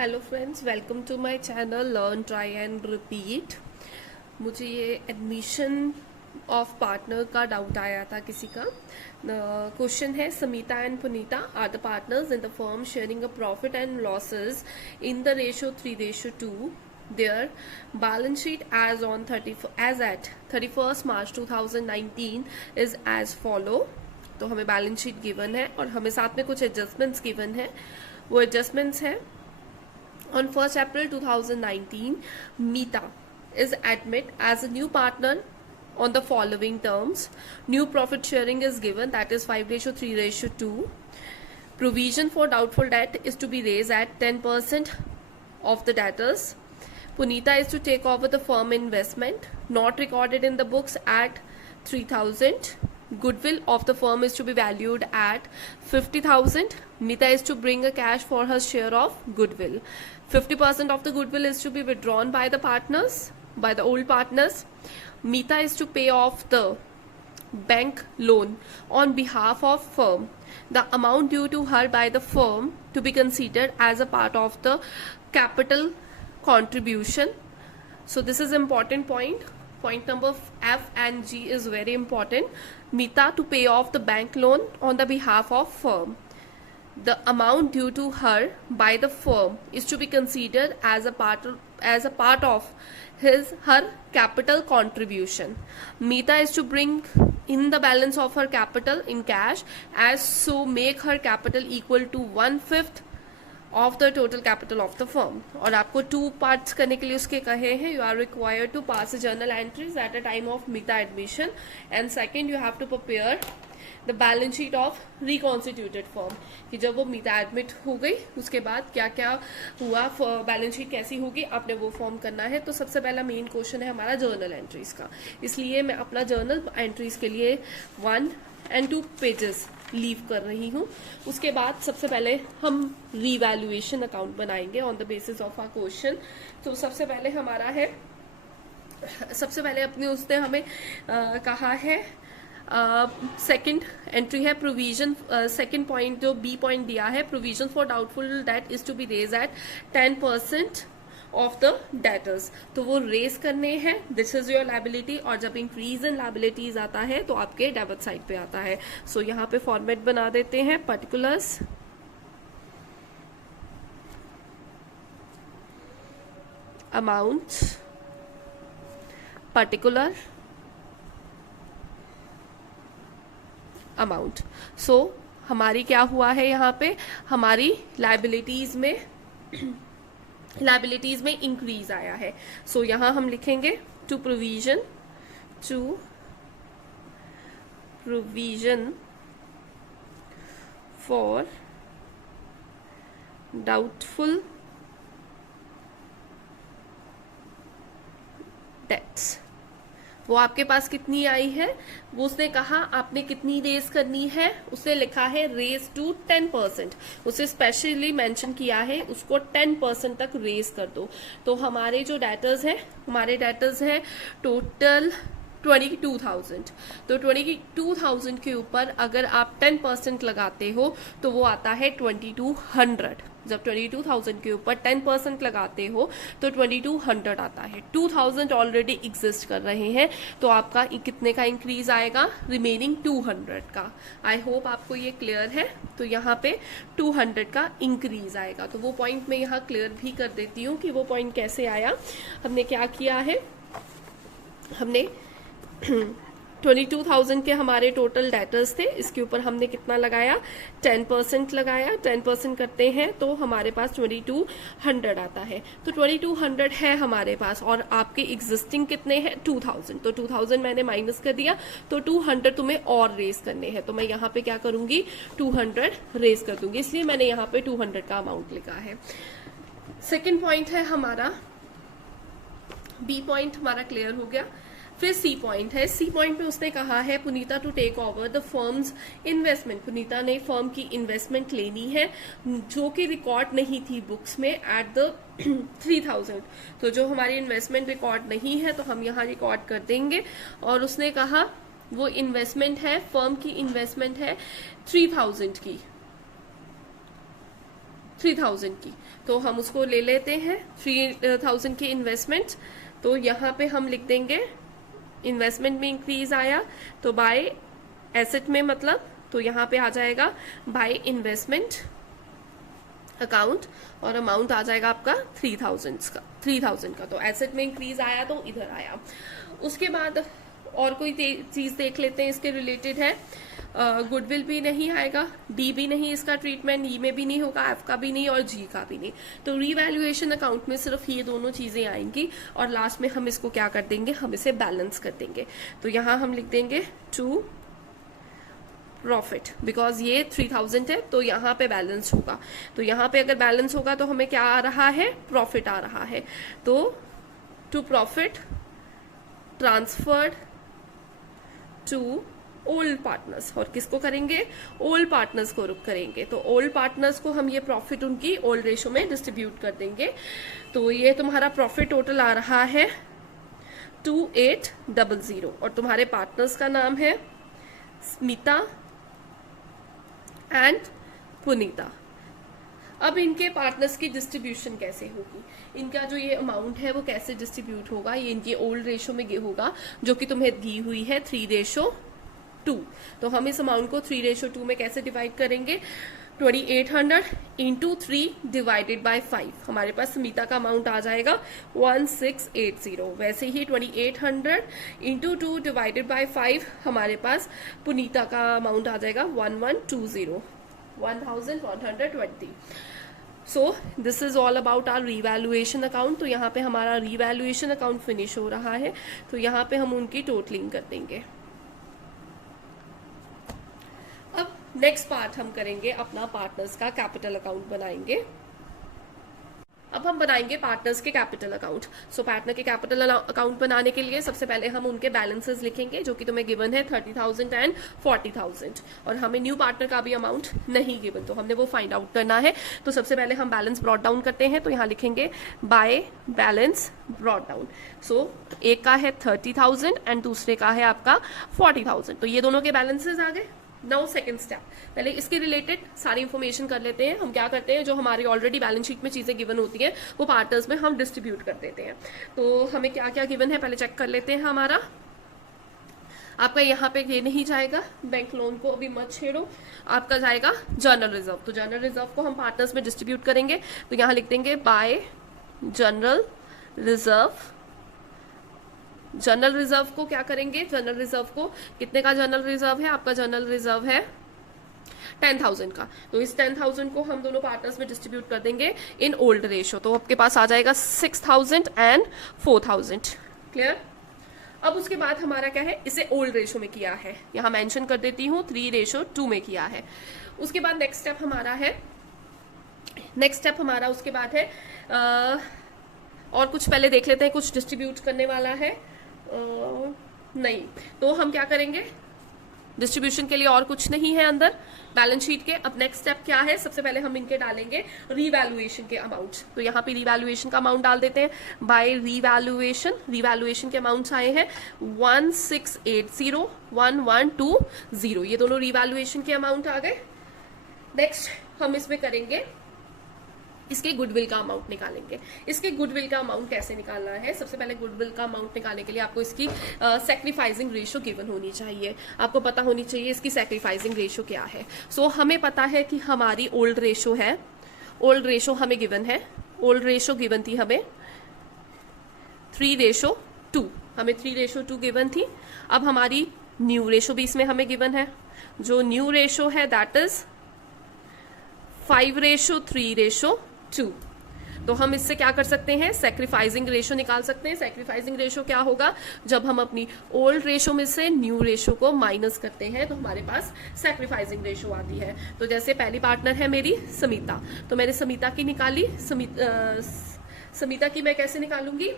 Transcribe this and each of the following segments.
Hello friends, welcome to my channel learn try and repeat. मुझे ये admission of partner का doubt आया था किसी का। क्वेश्चन है, Samita and Punita are the partners in the firm sharing a profit and losses in the ratio 3:2। Their balance sheet as at 31st March 2019 is as follow। तो हमें बैलेंस शीट गिवन है और हमें साथ में कुछ एडजस्टमेंट्स गिवन है। वो एडजस्टमेंट्स है, on 1st April 2019, Meeta is admitted as a new partner on the following terms. New profit sharing is given, that is 5:3:2. Provision for doubtful debt is to be raised at 10% of the debtors. Punita is to take over the firm investment, not recorded in the books, at 3,000. Goodwill of the firm is to be valued at 50,000. Meeta is to bring a cash for her share of goodwill. 50% of the goodwill is to be withdrawn by the partners, by the old partners. Meeta is to pay off the bank loan on behalf of firm. The amount due to her by the firm to be considered as a part of the capital contribution. So this is important point. Point number F and G is very important. Meeta to pay off the bank loan on the behalf of firm. The amount due to her by the firm is to be considered as a part of her capital contribution. Meeta is to bring in the balance of her capital in cash, as so make her capital equal to 1/5 of the total capital of the firm. और आपको 2 parts करने के लिए उसके कहे हैं, you are required to pass journal entries at a time of मीटा admission, and second you have to prepare the balance sheet of reconstituted firm, कि जब वो मीटा एडमिट हो गई उसके बाद क्या क्या हुआ, बैलेंस शीट कैसी होगी, आपने वो फॉर्म करना है। तो सबसे पहला मेन क्वेश्चन है हमारा जर्नल एंट्रीज का, इसलिए मैं अपना जर्नल एंट्रीज के लिए 1 and 2 पेजेस लीव कर रही हूँ। उसके बाद सबसे पहले हम रीवैल्यूएशन अकाउंट बनाएंगे on the basis of our question. तो सबसे पहले अपने उसने हमें कहा है, सेकंड एंट्री है प्रोविजन, सेकंड पॉइंट जो बी पॉइंट दिया है, provision for doubtful debt is to be raise at 10% of the debtors. तो वो रेस करने हैं, दिस इज योर लाइबिलिटी। और जब इंक्रीज इन लाइबिलिटीज आता है तो आपके डेबिट साइड पे आता है। सो यहाँ पे फॉर्मेट बना देते हैं, पर्टिकुलर्स अमाउंट, पर्टिकुलर अमाउंट। सो हमारी क्या हुआ है, यहाँ पे हमारी लाइबिलिटीज में इंक्रीज आया है। सो यहां हम लिखेंगे to provision for doubtful debts. वो आपके पास कितनी आई है, वो उसने कहा आपने कितनी रेज करनी है, उसने लिखा है रेज टू 10%, उसे स्पेशली मेंशन किया है, उसको 10% तक रेज कर दो। तो हमारे जो डेटर्स हैं टोटल 22,000। तो 22,000 के ऊपर अगर आप 10% लगाते हो तो वो आता है 2200। जब 22,000 के ऊपर 10% लगाते हो तो 2200 आता है। 2,000 ऑलरेडी एग्जिस्ट कर रहे हैं, तो आपका कितने का इंक्रीज आएगा, रिमेनिंग 200 का। आई होप आपको ये क्लियर है। तो यहाँ पे 200 का इंक्रीज आएगा। तो वो पॉइंट मैं यहाँ क्लियर भी कर देती हूँ कि वो पॉइंट कैसे आया। हमने क्या किया है, हमने 22,000 के हमारे टोटल डेटर्स थे, इसके ऊपर हमने कितना लगाया, 10% लगाया। 10% करते हैं तो हमारे पास 2200 आता है। तो 2200 है हमारे पास, और आपके एग्जिस्टिंग कितने हैं, 2000। तो 2000 मैंने माइनस कर दिया, तो 200 तुम्हें और रेस करने हैं। तो मैं यहाँ पे क्या करूंगी, 200 रेस कर दूंगी, इसलिए मैंने यहाँ पे 200 का अमाउंट लिखा है। सेकेंड पॉइंट है हमारा, बी पॉइंट हमारा क्लियर हो गया। फिर सी पॉइंट है, सी पॉइंट पे उसने कहा है Punita to take over the firm's investment. Punita ने फर्म की इन्वेस्टमेंट लेनी है जो कि रिकॉर्ड नहीं थी बुक्स में एट द 3,000। तो जो हमारी इन्वेस्टमेंट रिकॉर्ड नहीं है तो हम यहाँ रिकॉर्ड कर देंगे। और उसने कहा वो इन्वेस्टमेंट है, फर्म की इन्वेस्टमेंट है 3,000 की। 3000 की, तो हम उसको ले लेते हैं 3000 की इन्वेस्टमेंट। तो यहाँ पे हम लिख देंगे इन्वेस्टमेंट में इंक्रीज आया तो बाय एसेट में मतलब, तो यहाँ पे आ जाएगा बाय इन्वेस्टमेंट अकाउंट और अमाउंट आ जाएगा आपका 3000 का। तो एसेट में इंक्रीज आया तो इधर आया। उसके बाद और कोई चीज देख लेते हैं इसके रिलेटेड है। गुडविल भी नहीं आएगा, डी भी नहीं इसका ट्रीटमेंट, ई में भी नहीं होगा, एफ का भी नहीं और जी का भी नहीं। तो रीवैल्यूएशन अकाउंट में सिर्फ ये दोनों चीजें आएंगी और लास्ट में हम इसको क्या कर देंगे, हम इसे बैलेंस कर देंगे। तो यहां हम लिख देंगे टू प्रॉफिट, बिकॉज ये 3000 है तो यहाँ पे बैलेंस होगा। तो यहाँ पे अगर बैलेंस होगा तो हमें क्या आ रहा है, प्रॉफिट आ रहा है। तो to profit transferred to old partners, और किसको करेंगे, ओल्ड पार्टनर्स को रुक करेंगे। तो ओल्ड पार्टनर्स को हम ये प्रॉफिट उनकी ओल्ड रेशो में डिस्ट्रीब्यूट कर देंगे। तो ये तुम्हारा प्रॉफिट टोटल आ रहा है 2800 और तुम्हारे पार्टनर्स का नाम है स्मिता एंड पुनीता। अब इनके पार्टनर्स की डिस्ट्रीब्यूशन कैसे होगी, इनका जो ये अमाउंट है वो कैसे डिस्ट्रीब्यूट होगा, ये इनकी ओल्ड रेशो में होगा जो कि तुम्हें दी हुई है 3:2। तो हम इस अमाउंट को 3:2 में कैसे डिवाइड करेंगे, 2800 इंटू 3 डिवाइडेड बाय 5। हमारे पास स्मिता का अमाउंट आ जाएगा 1680। वैसे ही 2800 इंटू 2 डिवाइडेड बाय 5 हमारे पास पुनीता का अमाउंट आ जाएगा 1120, 1120। So this is all about our revaluation account. तो यहाँ पे हमारा रीवैल्यूएशन अकाउंट फिनिश हो रहा है। तो यहाँ पे हम उनकी टोटलिंग कर देंगे। अब नेक्स्ट पार्ट हम करेंगे अपना पार्टनर्स का कैपिटल अकाउंट बनाएंगे। अब हम बनाएंगे पार्टनर्स के कैपिटल अकाउंट। सो पार्टनर के कैपिटल अकाउंट बनाने के लिए सबसे पहले हम उनके बैलेंसेस लिखेंगे जो कि तुम्हें गिवन है 30,000 एंड 40,000, और हमें न्यू पार्टनर का भी अमाउंट नहीं गिवन, तो हमने वो फाइंड आउट करना है। तो सबसे पहले हम बैलेंस ब्रॉट डाउन करते हैं। तो यहाँ लिखेंगे बाय बैलेंस ब्रॉट डाउन। सो एक का है 30,000 एंड दूसरे का है आपका 40,000। तो ये दोनों के बैलेंसेस आ गए। नाउ सेकंड स्टेप, पहले इसके रिलेटेड सारी इंफॉर्मेशन कर लेते हैं। हम क्या करते हैं, जो हमारी ऑलरेडी बैलेंस शीट में चीजें गिवन होती हैं वो पार्टनर्स में हम डिस्ट्रीब्यूट कर देते हैं। तो हमें क्या क्या गिवन है पहले चेक कर लेते हैं। हमारा आपका यहाँ पे ये नहीं जाएगा, बैंक लोन को अभी मत छेड़ो, आपका जाएगा जनरल रिजर्व। तो जनरल रिजर्व को हम पार्टनर्स में डिस्ट्रीब्यूट करेंगे। तो यहाँ लिख देंगे bye general reserve. General reserve को क्या करेंगे, जनरल रिजर्व को कितने का जनरल रिजर्व है, आपका जनरल रिजर्व है 10,000 का। तो इस 10,000 को हम दोनों पार्टनर्स में डिस्ट्रीब्यूट कर देंगे इन ओल्ड रेशो। तो आपके पास आ जाएगा 6,000 एंड 4,000। क्लियर। अब उसके बाद हमारा क्या है, इसे ओल्ड रेशो में किया है, यहां मेंशन कर देती हूं 3:2 में किया है। उसके बाद नेक्स्ट स्टेप हमारा उसके बाद है और कुछ पहले देख लेते हैं, कुछ डिस्ट्रीब्यूट करने वाला है नहीं। तो हम क्या करेंगे, डिस्ट्रीब्यूशन के लिए और कुछ नहीं है अंदर बैलेंस शीट के। अब नेक्स्ट स्टेप क्या है, सबसे पहले हम इनके डालेंगे रीवैल्यूएशन के अमाउंट। तो यहाँ पे रीवैल्यूएशन का अमाउंट डाल देते हैं बाय रीवैल्यूएशन के अमाउंट्स आए हैं 1680, 1120। ये दोनों रीवैल्यूएशन के अमाउंट आ गए। नेक्स्ट हम इसमें करेंगे इसके गुडविल का अमाउंट निकालेंगे। इसके गुडविल का अमाउंट कैसे निकालना है, सबसे पहले गुडविल का अमाउंट निकालने के लिए आपको इसकी सैक्रिफाइसिंग रेशो गिवन होनी चाहिए। आपको पता होनी चाहिए इसकी सैक्रिफाइसिंग रेशो क्या है। सो हमें पता है कि हमारी ओल्ड रेशो है, ओल्ड रेशो हमें गिवन है, ओल्ड रेशो गिवन थी हमें 3:2, हमें 3:2 गिवन थी। अब हमारी न्यू रेशो भी इसमें हमें गिवन है, जो न्यू रेशो है दैट इज 5:3:2। तो हम इससे क्या कर सकते हैं, सैक्रिफाइसिंग रेशो निकाल सकते हैं। सैक्रिफाइसिंग रेशो क्या होगा, जब हम अपनी ओल्ड रेशो में से न्यू रेशो को माइनस करते हैं तो हमारे पास सैक्रिफाइसिंग रेशो आती है। तो जैसे पहली पार्टनर है मेरी समिता, तो मैंने समिता की निकाली। समिता की मैं कैसे निकालूंगी,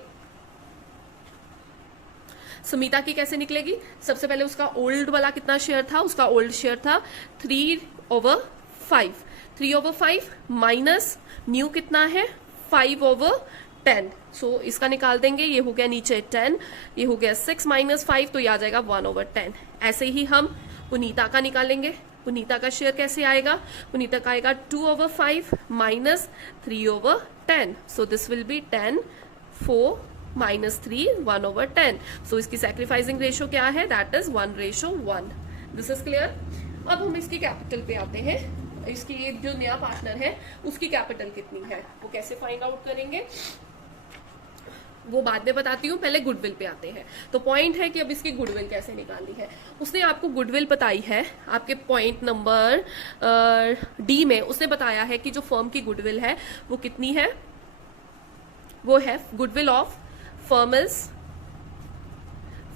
समिता की कैसे निकलेगी, सबसे पहले उसका ओल्ड वाला कितना शेयर था, उसका ओल्ड शेयर था 3/5, 3/5 माइनस न्यू कितना है 5/10। सो इसका निकाल देंगे, ये हो गया नीचे 10, ये हो गया 6 - 5, तो ये आ जाएगा 1/10। ऐसे ही हम पुनीता का निकालेंगे। पुनीता का शेयर कैसे आएगा? पुनीता का आएगा 2/5 minus 3/10. So this will be 10, 4 minus 3, 1/10. सो इसकी सैक्रिफाइसिंग रेशो क्या है? That is 1:1. This is clear. अब हम इसकी कैपिटल पे आते हैं. इसकी जो नया पार्टनर है उसकी कैपिटल कितनी है वो कैसे फाइंड आउट करेंगे वो बाद में बताती हूँ. पहले गुडविल पे आते हैं. तो पॉइंट है कि अब इसकी गुडविल कैसे निकालनी है. उसने आपको गुडविल बताई है आपके पॉइंट नंबर डी में. उसने बताया है कि जो फर्म की गुडविल है वो कितनी है. वो है गुडविल ऑफ फर्म इज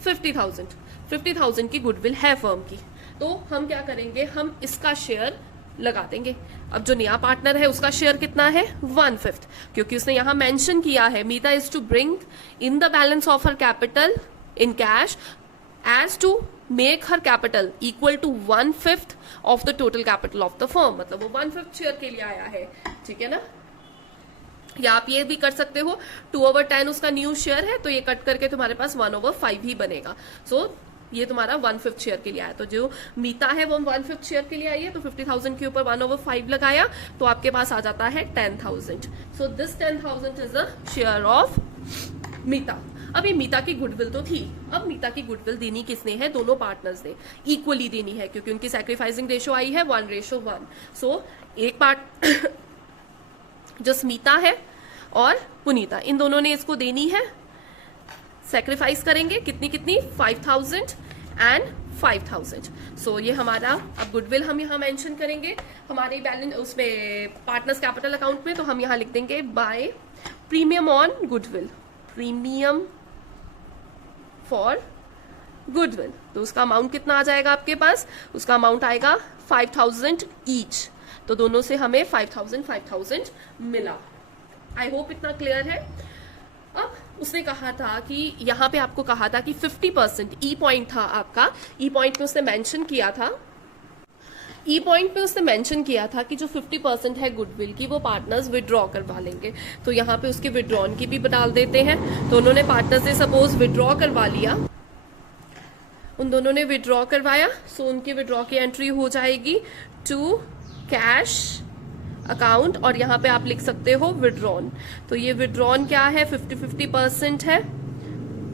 50,000. 50,000 की गुडविल है फर्म की. तो हम क्या करेंगे, हम इसका शेयर लगा देंगे. अब जो नया पार्टनर है उसका शेयर कितना है? 1/5. क्योंकि उसने यहां मेंशन किया है Meeta is to bring in the balance of her capital in cash as to make her capital equal to 1/5 of the total capital of the firm. मतलब वो 1/5 शेयर के लिए आया है. ठीक है ना. या आप ये भी कर सकते हो 2/10 उसका न्यू शेयर है तो ये कट करके तुम्हारे पास 1/5 ही बनेगा. सो ये तुम्हारा 1/5 शेयर के लिए आया. तो जो मीता है वो 1/5 शेयर के लिए आई है. तो 50,000 के ऊपर 1/5 लगाया तो आपके पास आ जाता है 10,000. So this 10,000 is the share of Meeta. अब ये मीता की गुडविल तो थी. अब मीता की गुडविल देनी किसने है? दोनों पार्टनर्स ने इक्वली देनी है क्योंकि उनकी सैक्रिफाइसिंग रेशो आई है 1:1. सो एक पार्ट जो स्मिता है और पुनीता इन दोनों ने इसको देनी है. सैक्रिफाइस करेंगे कितनी कितनी 5,000 एंड 5,000. सो ये हमारा अब गुडविल हम यहाँ मेंशन करेंगे हमारे बैलेंस उसमें पार्टनर्स कैपिटल अकाउंट में. तो हम यहाँ लिख देंगे by premium on goodwill. Premium for goodwill. तो उसका अमाउंट कितना आ जाएगा आपके पास? उसका अमाउंट आएगा 5,000 ईच. तो दोनों से हमें 5,000 मिला. आई होप इतना क्लियर है. अब उसने कहा था कि यहां पे आपको कहा था कि 50% ई पॉइंट था आपका. ई पॉइंट में उसने मेंशन किया था कि जो 50% है गुडविल की वो पार्टनर्स विड्रॉ करवा लेंगे. तो यहाँ पे उसके विड्रॉन की भी डाल देते हैं. तो उन्होंने पार्टनर्स ने सपोज विड्रॉ करवा लिया. उन दोनों ने विड्रॉ करवाया. सो उनकी विड्रॉ की एंट्री हो जाएगी टू कैश अकाउंट और यहाँ पे आप लिख सकते हो विड्रॉन. तो ये विड्रॉन क्या है? 50-50% है.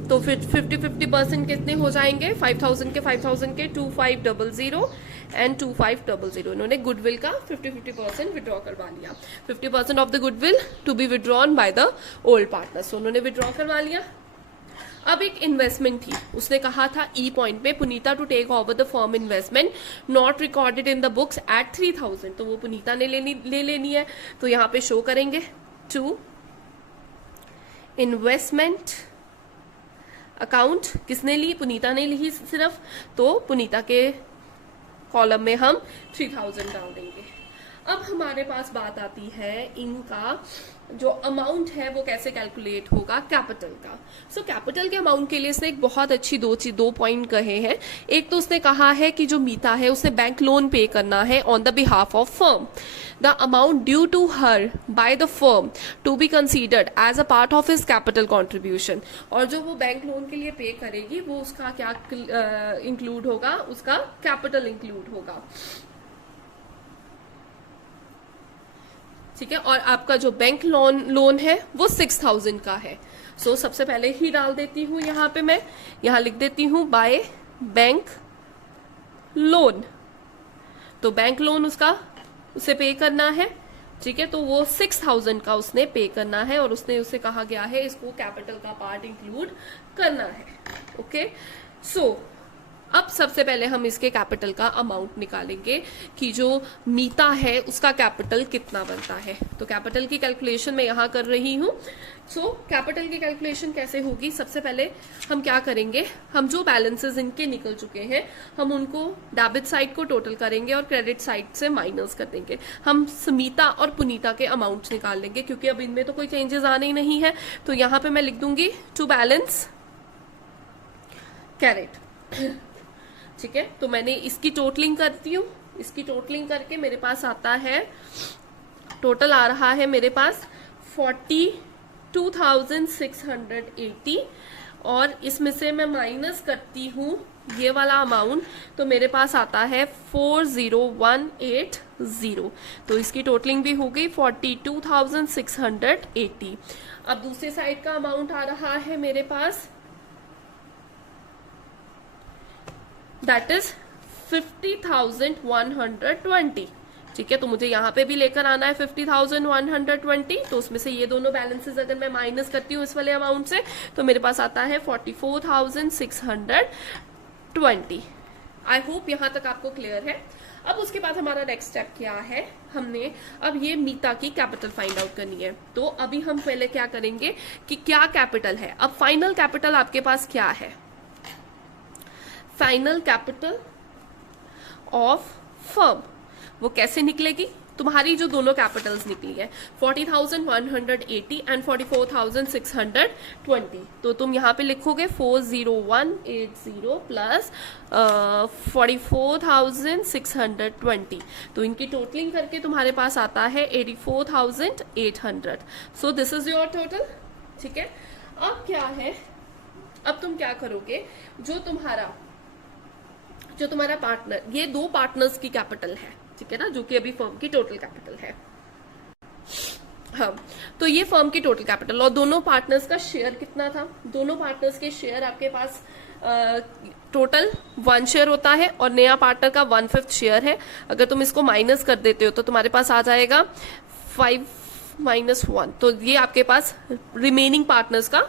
तो फिर 50-50% कितने हो जाएंगे? 5,000 के 2500 एंड 2500. इन्होंने गुडविल का 50-50% विड्रॉ करवा लिया. 50% of the goodwill to be withdrawn by the old partner. So उन्होंने विड्रॉ करवा लिया. अब एक इन्वेस्टमेंट थी. उसने कहा था ई पॉइंट में Punita to take over the firm investment not recorded in the books at 3,000. तो वो पुनीता ने ले लेनी है. तो यहाँ पे शो करेंगे टू इन्वेस्टमेंट अकाउंट. किसने ली? पुनीता ने ली सिर्फ. तो पुनीता के कॉलम में हम 3,000 डाल देंगे. अब हमारे पास बात आती है इनका जो अमाउंट है वो कैसे कैलकुलेट होगा कैपिटल का. सो कैपिटल के अमाउंट के लिए इसने एक बहुत अच्छी दो पॉइंट कहे हैं. एक तो उसने कहा है कि जो मीता है उसे बैंक लोन पे करना है on the behalf of firm. The amount due to her by the firm to be considered as a part of his capital contribution. और जो वो बैंक लोन के लिए पे करेगी वो उसका क्या इंक्लूड होगा? उसका कैपिटल इंक्लूड होगा. ठीक है. और आपका जो बैंक लोन है वो 6,000 का है. सो सबसे पहले ही डाल देती हूं यहाँ पे. मैं यहाँ लिख देती हूं बाय बैंक लोन. तो बैंक लोन उसे पे करना है. ठीक है. तो वो 6,000 का उसने पे करना है और उसे कहा गया है इसको कैपिटल का पार्ट इंक्लूड करना है. ओके. सो अब सबसे पहले हम इसके कैपिटल का अमाउंट निकालेंगे कि जो मीता है उसका कैपिटल कितना बनता है. तो कैपिटल की कैलकुलेशन मैं यहाँ कर रही हूँ. सो कैपिटल की कैलकुलेशन कैसे होगी? सबसे पहले हम क्या करेंगे, हम जो बैलेंसेस इनके निकल चुके हैं हम उनको डेबिट साइड को टोटल करेंगे और क्रेडिट साइड से माइनस कर देंगे. हम स्मिता और पुनीता के अमाउंट्स निकाल लेंगे क्योंकि अब इनमें तो कोई चेंजेस आने ही नहीं है. तो यहाँ पे मैं लिख दूंगी टू बैलेंस कैरेट. ठीक है. तो मैंने इसकी टोटलिंग करती हूँ. इसकी टोटलिंग करके मेरे पास आता है टोटल आ रहा है मेरे पास 42,680 और इसमें से मैं माइनस करती हूँ ये वाला अमाउंट, तो मेरे पास आता है 40180। तो इसकी टोटलिंग भी हो गई 42,680। अब दूसरे साइड का अमाउंट आ रहा है मेरे पास, दैट इज 50,120। ठीक है, तो मुझे यहाँ पे भी लेकर आना है 50,120। तो उसमें से ये दोनों बैलेंसेस अगर मैं माइनस करती हूँ इस वाले अमाउंट से, तो मेरे पास आता है 44,620। आई होप यहाँ तक आपको क्लियर है। अब उसके बाद हमारा नेक्स्ट स्टेप क्या है, हमने अब ये मीता की कैपिटल फाइंड आउट करनी है। तो अभी हम पहले क्या करेंगे कि क्या कैपिटल है। अब फाइनल कैपिटल आपके पास क्या है, फाइनल कैपिटल ऑफ फर्म, वो कैसे निकलेगी, तुम्हारी जो दोनों कैपिटल्स निकली है 40,180 एंड 44,620। तो तुम यहाँ पे लिखोगे 40180 प्लस 44,620। तो इनकी टोटलिंग करके तुम्हारे पास आता है 84,800। सो दिस इज योर टोटल। ठीक है, अब क्या है, अब तुम क्या करोगे, जो तुम्हारा पार्टनर, ये दो पार्टनर्स की कैपिटल है, ठीक है ना, जो कि अभी फर्म की टोटल कैपिटल है। हाँ, तो ये फर्म की टोटल कैपिटल, और दोनों पार्टनर्स का शेयर कितना था, दोनों पार्टनर्स के शेयर आपके पास टोटल 1 शेयर होता है और नया पार्टनर का 1/5 शेयर है। अगर तुम इसको माइनस कर देते हो तो तुम्हारे पास आ जाएगा 5 - 1। तो ये आपके पास रिमेनिंग पार्टनर्स का,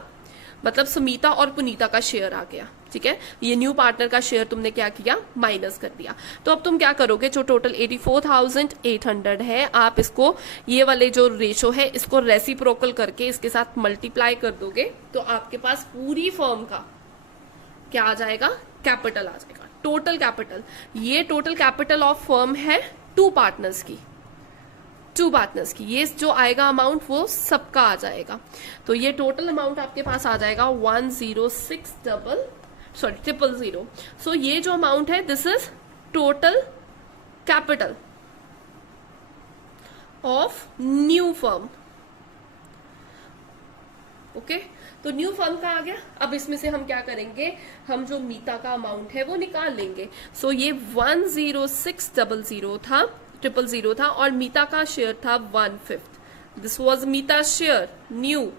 मतलब सुमीता और पुनीता का शेयर आ गया। ठीक है, ये न्यू पार्टनर का शेयर तुमने क्या किया, माइनस कर दिया। तो अब तुम क्या करोगे, जो टोटल 84,800 है, आप इसको, ये वाले जो रेशो है, इसको रेसिप्रोकल करके इसके साथ मल्टीप्लाई कर दोगे, तो आपके पास पूरी फर्म का क्या आ जाएगा, कैपिटल आ जाएगा, टोटल कैपिटल। ये टोटल कैपिटल ऑफ फर्म है 2 पार्टनर्स की, ये जो आएगा अमाउंट वो सबका आ जाएगा। तो ये टोटल अमाउंट आपके पास आ जाएगा 106,000। सो ये जो अमाउंट है, this is total capital of new firm. Okay, तो न्यू फर्म का आ गया। अब इसमें से हम क्या करेंगे, हम जो मीता का अमाउंट है वो निकाल लेंगे। सो ये 106,000 था और मीता का शेयर था 1/5। This was Meeta share, new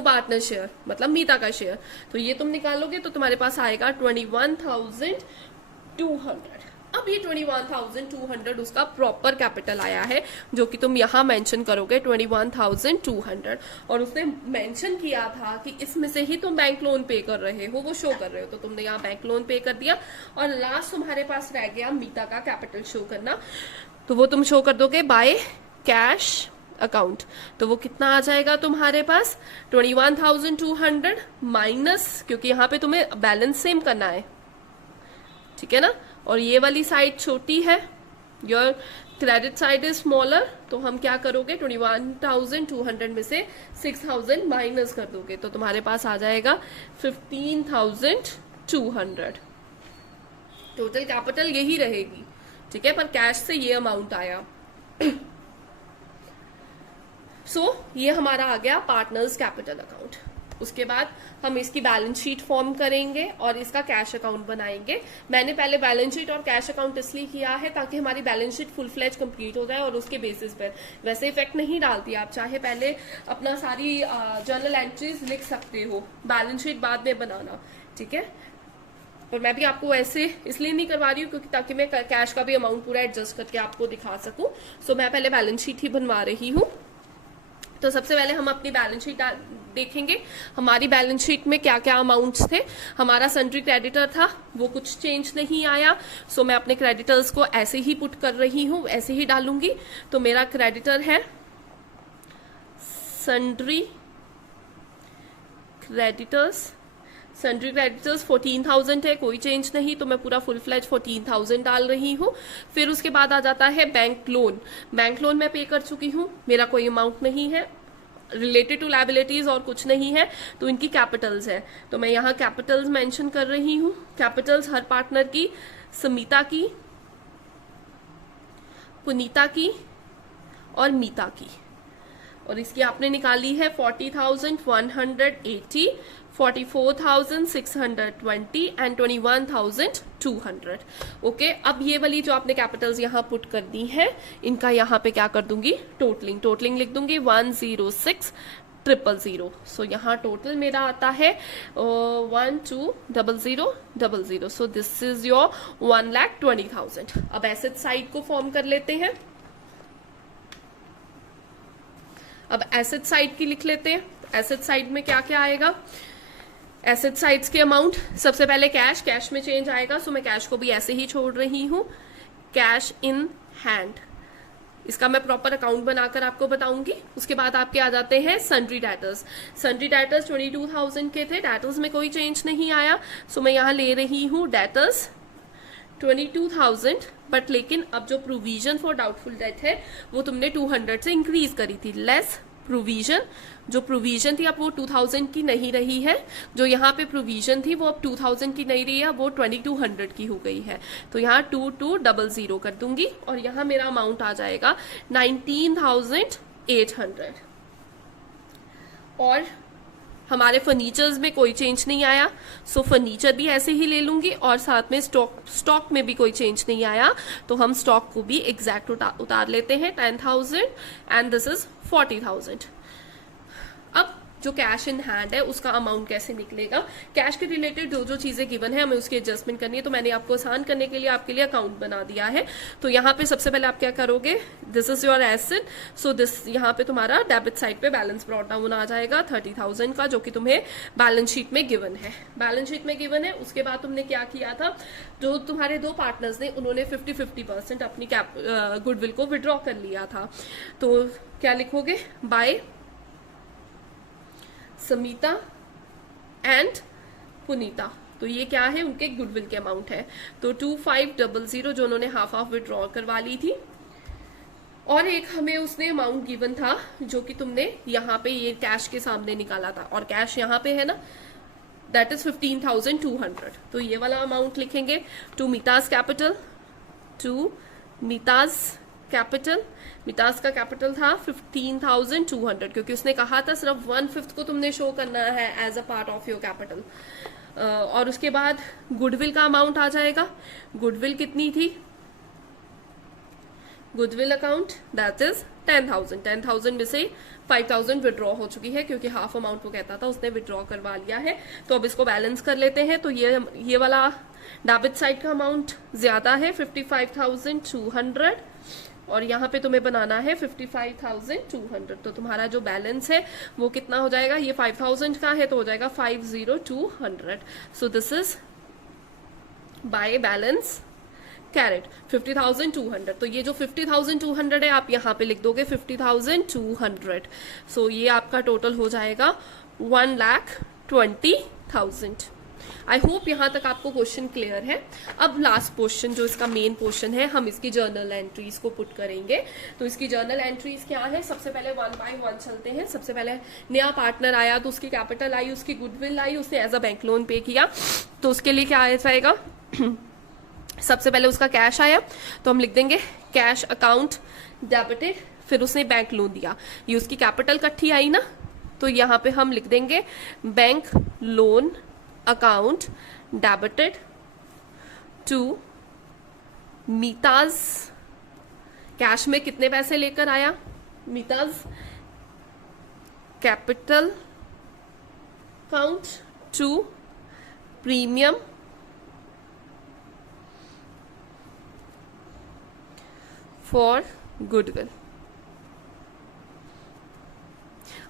partner share, मतलब मीता का शेयर। तो ये तुम निकालोगे तो तुम्हारे पास आएगा 21,200। अब ये 21,200 उसका प्रॉपर कैपिटल आया है, जो कि तुम यहां मेंशन करोगे 21,200। और उसने मेंशन किया था कि इसमें से ही तुम बैंक लोन पे कर रहे हो, वो शो कर रहे हो, तो तुमने यहाँ बैंक लोन पे कर दिया। और लास्ट तुम्हारे पास रह गया मीता का कैपिटल शो करना, तो वो तुम शो कर दोगे बाय कैश अकाउंट। तो वो कितना आ जाएगा तुम्हारे पास, 21,200 माइनस, क्योंकि यहाँ पे तुम्हें बैलेंस सेम करना है, ठीक है ना, और ये वाली साइड छोटी है, your credit side is smaller. तो हम क्या करोगे, 21,200 में से 6,000 माइनस कर दोगे, तो तुम्हारे पास आ जाएगा 15,200। टोटल कैपिटल यही रहेगी, ठीक है, पर कैश से ये अमाउंट आया। सो ये हमारा आ गया पार्टनर्स कैपिटल अकाउंट। उसके बाद हम इसकी बैलेंस शीट फॉर्म करेंगे और इसका कैश अकाउंट बनाएंगे। मैंने पहले बैलेंस शीट और कैश अकाउंट इसलिए किया है ताकि हमारी balance sheet full fledge complete हो जाए, और उसके बेसिस पर वैसे इफेक्ट नहीं डालती। आप चाहे पहले अपना सारी जर्नल एंट्रीज लिख सकते हो, बैलेंस शीट बाद में बनाना, ठीक है। पर मैं भी आपको ऐसे इसलिए नहीं करवा रही हूँ क्योंकि ताकि मैं कैश का भी अमाउंट पूरा एडजस्ट करके आपको दिखा सकूं। सो मैं पहले बैलेंस शीट ही बनवा रही हूँ। तो सबसे पहले हम अपनी बैलेंस शीट देखेंगे, हमारी बैलेंस शीट में क्या क्या अमाउंट्स थे। हमारा सन्ड्री क्रेडिटर था, वो कुछ चेंज नहीं आया। सो मैं अपने क्रेडिटर्स को ऐसे ही पुट कर रही हूँ, ऐसे ही डालूंगी। तो मेरा क्रेडिटर है सन्ड्री क्रेडिटर्स 14,000 है, कोई चेंज नहीं, तो मैं पूरा फुल फ्लैज 14,000 डाल रही हूँ। फिर उसके बाद आ जाता है बैंक लोन। बैंक लोन मैं पे कर चुकी हूँ, मेरा कोई अमाउंट नहीं है रिलेटेड टू लायबिलिटीज और कुछ नहीं है, तो इनकी कैपिटल्स है। तो मैं यहाँ कैपिटल्स मेंशन कर रही हूँ। कैपिटल्स हर पार्टनर की, सुमीता की, पुनीता की और मीता की। और इसकी आपने निकाली है 40,180, 44,620 एंड 21,200। ओके, अब ये वाली जो आपने कैपिटल्स यहाँ पुट कर दी हैं, इनका यहाँ पे क्या कर दूंगी, टोटलिंग लिख दूंगी 106,000। सो यहाँ टोटल मेरा आता है 12,000,000। सो दिस इज योर 1,20,000। अब एसेट साइड को फॉर्म कर लेते हैं। अब एसेट साइड की लिख लेते हैं। एसेट साइड में क्या क्या आएगा, एसेट साइड्स के अमाउंट, सबसे पहले कैश में चेंज आएगा। सो मैं कैश को भी ऐसे ही छोड़ रही हूं, कैश इन हैंड। इसका मैं प्रॉपर अकाउंट बनाकर आपको बताऊंगी। उसके बाद आपके आ जाते हैं सन्ड्री डेटर्स। सन्ड्री डेटर्स 22,000 के थे, डेटर्स में कोई चेंज नहीं आया। सो मैं यहाँ ले रही हूँ डेटर्स 22,000, बट लेकिन अब जो प्रोविजन फॉर डाउटफुल डेट है वो तुमने 200 से इंक्रीज करी थी, लेस प्रोविजन। जो प्रोविजन थी अब वो 2000 की नहीं रही है, जो यहाँ पे प्रोविजन थी वो अब 2000 की नहीं रही है, वो 2200 की हो गई है। तो यहाँ 2200 कर दूंगी और यहाँ मेरा अमाउंट आ जाएगा 19,800। और हमारे फर्नीचर्स में कोई चेंज नहीं आया, सो फर्नीचर भी ऐसे ही ले लूंगी। और साथ में स्टॉक में भी कोई चेंज नहीं आया, तो हम स्टॉक को भी एग्जैक्ट उतार लेते हैं 10,000 एंड दिस इज 40,000। अब जो कैश इन हैंड है उसका अमाउंट कैसे निकलेगा, कैश के रिलेटेड जो जो चीजें गिवन है हमें उसकी एडजस्टमेंट करनी है। तो मैंने आपको आसान करने के लिए आपके लिए अकाउंट बना दिया है। तो यहाँ पे सबसे पहले आप क्या करोगे, this is your asset. So this यहाँ पे तुम्हारा डेबिट साइड पे बैलेंस ब्रॉट डाउन आ जाएगा 30,000 का, जो कि तुम्हें बैलेंस शीट में गिवन है। बैलेंस शीट में गिवन है। उसके बाद तुमने क्या किया था, जो तुम्हारे दो पार्टनर्स ने उन्होंने 50-50% अपनी गुडविल को विड्रॉ कर लिया था। तो क्या लिखोगे, बाय समीता एंड पुनीता। तो ये क्या है, उनके गुडविल के अमाउंट है। तो 2500 जो उन्होंने हाफ विड्रॉ करवा ली थी। और एक हमें उसने अमाउंट गिवन था जो कि तुमने यहाँ पे ये कैश के सामने निकाला था, और कैश यहाँ पे है ना, दैट इज 15,200। तो ये वाला अमाउंट लिखेंगे टू मीताज कैपिटल, टू मीताज कैपिटल। मिताज का कैपिटल था 15,200, क्योंकि उसने कहा था सिर्फ 1/5 को तुमने शो करना है as a part of your capital. और उसके बाद गुडविल का अमाउंट आ जाएगा। गुडविल कितनी थी, गुडविल अकाउंट दैट इज 10,000। 10,000 में से 5,000 विड्रॉ हो चुकी है, क्योंकि हाफ अमाउंट वो कहता था उसने विड्रॉ करवा लिया है। तो अब इसको बैलेंस कर लेते हैं। तो ये वाला डेबिट साइड का अमाउंट ज्यादा है 55,200, और यहाँ पे तुम्हें बनाना है 55,200। तो तुम्हारा जो बैलेंस है वो कितना हो जाएगा, ये 5,000 का है तो हो जाएगा 50,200। सो this is by balance carried 50,200। तो ये जो 50,200 है आप यहाँ पे लिख दोगे 50,200। सो ये आपका टोटल हो जाएगा 1,20,000। आई होप यहाँ तक आपको क्वेश्चन क्लियर है। अब लास्ट क्वेश्चन जो इसका मेन क्वेश्चन है, हम इसकी जर्नल एंट्रीज को पुट करेंगे। तो इसकी जर्नल एंट्रीज क्या है, सबसे पहले 1 by 1 चलते हैं। सबसे पहले नया पार्टनर आया तो उसकी कैपिटल आई, उसकी गुडविल आई, उसने एज अ बैंक लोन पे किया। तो उसके लिए क्या आ जाएगा सबसे पहले उसका कैश आया तो हम लिख देंगे कैश अकाउंट डेबिटेड, फिर उसने बैंक लोन दिया, ये उसकी कैपिटल इकट्ठी आई ना, तो यहाँ पे हम लिख देंगे bank loan account debited to Meeta's. Cash में कितने पैसे लेकर आया, Meeta's capital account to premium for goodwill.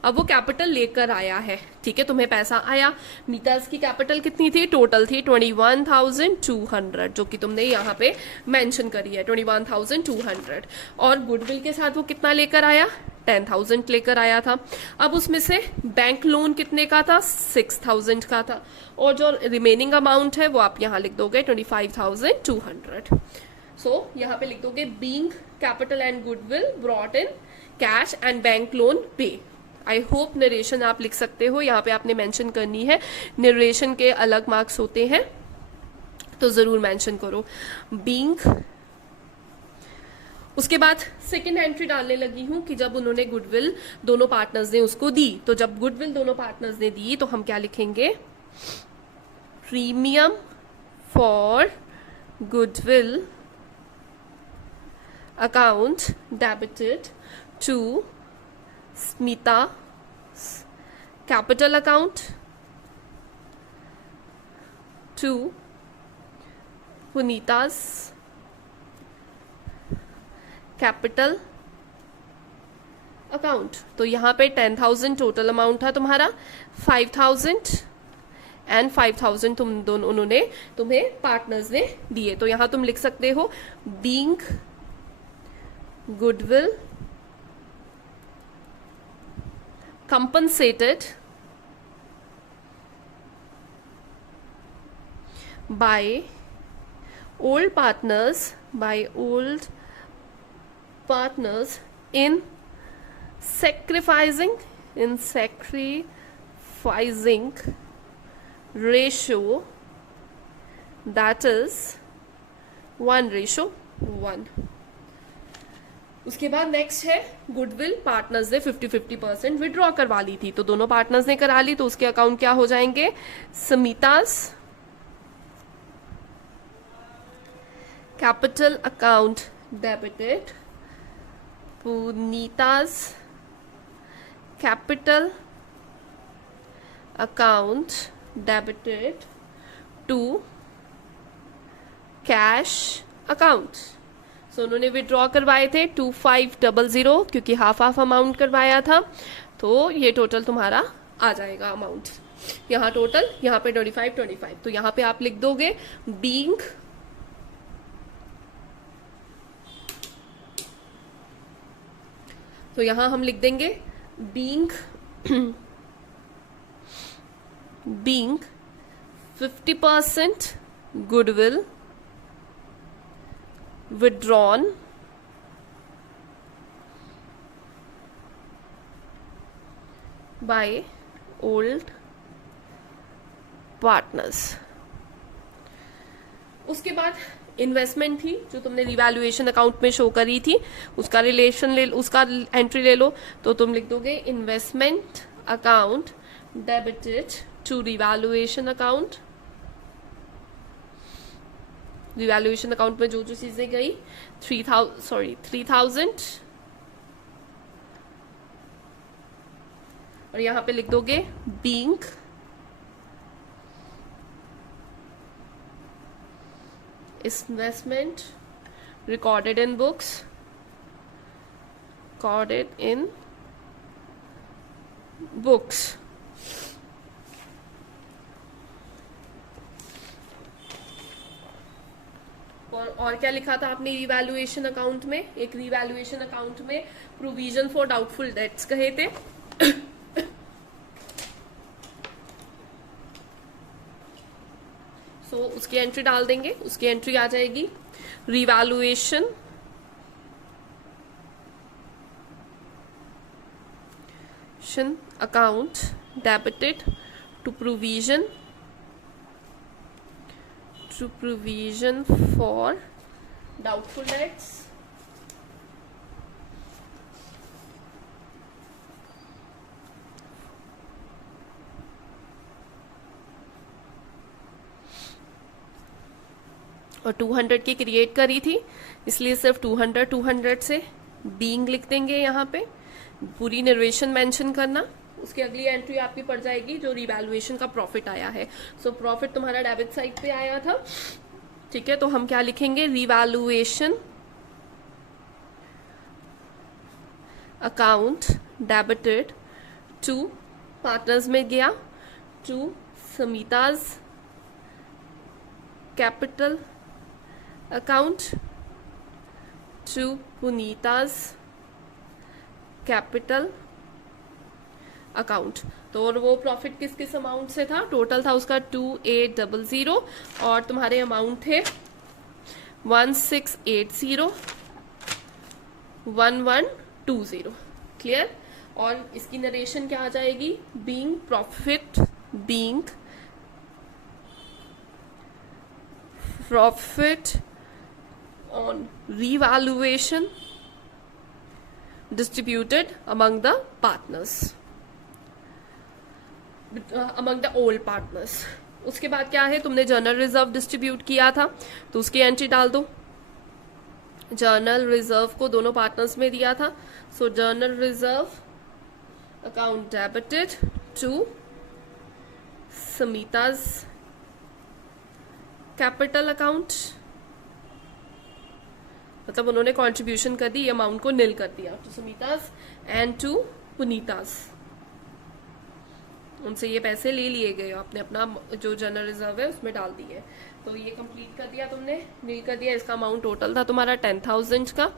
अब वो कैपिटल लेकर आया है, ठीक है, तुम्हें पैसा आया। मीताज की कैपिटल कितनी थी, टोटल थी 21,200, जो कि तुमने यहाँ पे मेंशन करी है 21,200। और गुडविल के साथ वो कितना लेकर आया, 10,000 लेकर आया था। अब उसमें से बैंक लोन कितने का था, 6,000 का था, और जो रिमेनिंग अमाउंट है वो आप यहाँ लिख दोगे 25,200। सो यहाँ पे लिख दोगे being capital and goodwill brought in cash and bank loan पे। आई होप नरेशन आप लिख सकते हो, यहाँ पे आपने मेंशन करनी है, नरेशन के अलग मार्क्स होते हैं तो जरूर मेंशन करो। बीइंग उसके बाद सेकेंड एंट्री डालने लगी हूं कि जब उन्होंने गुडविल दोनों पार्टनर्स ने उसको दी, तो जब गुडविल दोनों पार्टनर्स ने दी तो हम क्या लिखेंगे, premium for goodwill account debited to Smita capital account to Punita's capital account. तो यहाँ पे 10,000 टोटल अमाउंट था तुम्हारा, 5,000 एंड 5,000 तुम दोनों उन्होंने तुम्हें पार्टनर्स ने दिए। तो यहाँ तुम लिख सकते हो being goodwill compensated by old partners in sacrificing ratio that is 1:1। उसके बाद नेक्स्ट है गुडविल पार्टनर्स ने 50-50% विड्रॉ करवा ली थी, तो दोनों पार्टनर्स ने करा ली, तो उसके अकाउंट क्या हो जाएंगे, Samita's capital account debited, Punita's capital account debited to cash account. So उन्होंने विड्रॉ करवाए थे 2500 क्योंकि हाफ अमाउंट करवाया था, तो ये टोटल तुम्हारा आ जाएगा अमाउंट। यहाँ टोटल, यहाँ पे 25, तो यहाँ पे आप लिख दोगे बीइंग तो यहाँ हम लिख देंगे being 50% goodwill withdrawn by old partners। उसके बाद इन्वेस्टमेंट थी जो तुमने रिवैल्यूएशन अकाउंट में शो करी थी, उसका एंट्री ले लो, तो तुम लिख दोगे investment account debited to revaluation account. Revaluation account में जो जो चीजें गई 3,000 और यहां पे लिख दोगे being investment recorded in books. और क्या लिखा था आपने रिवैल्यूएशन अकाउंट में, एक रिवैल्यूएशन अकाउंट में प्रोविजन फॉर डाउटफुल डेट्स कहे थे। सो उसकी एंट्री डाल देंगे, उसकी एंट्री आ जाएगी revaluation account debited to provision for doubtful debts। और 200 की क्रिएट करी थी, इसलिए सिर्फ 200 से बीइंग लिख देंगे। यहाँ पे पूरी नरेशन मेंशन करना, उसकी अगली एंट्री आपकी पड़ जाएगी जो रिवैल्यूएशन का प्रॉफिट आया है। सो प्रॉफिट तुम्हारा डेबिट साइड पे आया था, ठीक है, तो हम क्या लिखेंगे, revaluation account debited to partners में गया to Samita's capital account to Punita's capital account. तो वो प्रॉफिट किस किस अमाउंट से था, टोटल था उसका 2800 और तुम्हारे अमाउंट थे 1680 1120। क्लियर। और इसकी नरेशन क्या आ जाएगी, being on revaluation distributed among the partners, among the old partners. उसके बाद क्या है, तुमने जर्नल रिजर्व डिस्ट्रीब्यूट किया था तो उसकी एंट्री डाल दो. जर्नल रिजर्व को दोनों पार्टनर्स में दिया था, so general reserve account debited to Samita's capital account. मतलब उन्होंने कंट्रीब्यूशन कर दी, अमाउंट को निल कर दिया टू समीताज एंड टू पुनीताज. उनसे ये पैसे ले लिए गए, आपने अपना जो जनरल रिजर्व है उसमें डाल दिए. तो ये कंप्लीट कर दिया तुमने, निल कर दिया. इसका अमाउंट टोटल था तुम्हारा 10,000 का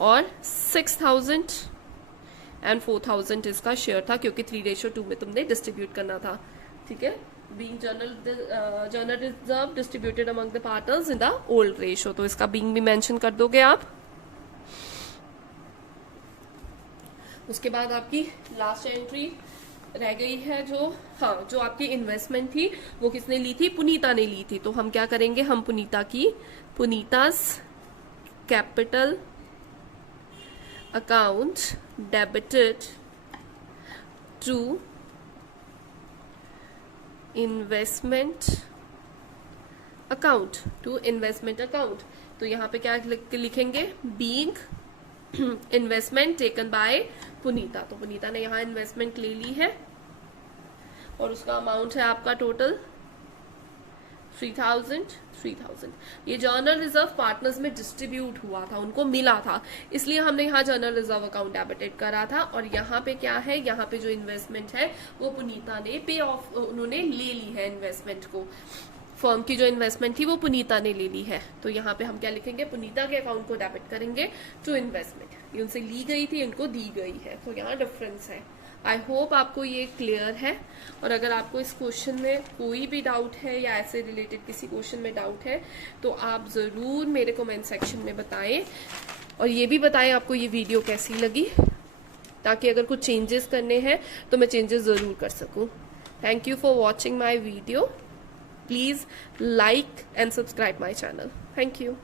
और 6,000 एंड 4,000 इसका शेयर था, क्योंकि 3:2 में तुमने डिस्ट्रीब्यूट करना था. ठीक है, being general reserve distributed among the partners in the old ratio. तो इसका बीइंग भी मेंशन कर दोगे आप. उसके बाद आपकी लास्ट एंट्री रह गई है जो आपकी इन्वेस्टमेंट थी वो किसने ली थी, पुनीता ने ली थी. तो हम क्या करेंगे, हम Punita's capital account debited to investment account. तो यहाँ पे क्या लिखेंगे, being investment taken by Punita. तो पुनीता ने यहाँ इन्वेस्टमेंट ले ली है और उसका अमाउंट है आपका टोटल 3,000. ये जर्नल रिजर्व पार्टनर्स में डिस्ट्रीब्यूट हुआ था, उनको मिला था, इसलिए हमने यहाँ जर्नल रिजर्व अकाउंट डेबिटेड करा था. और यहाँ पे क्या है, यहाँ पे जो इन्वेस्टमेंट है वो पुनीता ने पे ऑफ, उन्होंने ले ली है इन्वेस्टमेंट को. फर्म की जो इन्वेस्टमेंट थी वो पुनीता ने ले ली है. तो यहाँ पे हम क्या लिखेंगे, पुनीता के अकाउंट को डेबिट करेंगे टू इन्वेस्टमेंट. ये उनसे ली गई थी, इनको दी गई है. तो यहाँ डिफरेंस है. आई होप आपको ये क्लियर है. और अगर आपको इस क्वेश्चन में कोई भी डाउट है या ऐसे रिलेटेड किसी क्वेश्चन में डाउट है तो आप ज़रूर मेरे कमेंट सेक्शन में बताएं. और ये भी बताएं आपको ये वीडियो कैसी लगी, ताकि अगर कुछ चेंजेस करने हैं तो मैं चेंजेस ज़रूर कर सकूं. Thank you for watching my video. Please like and subscribe my channel. Thank you.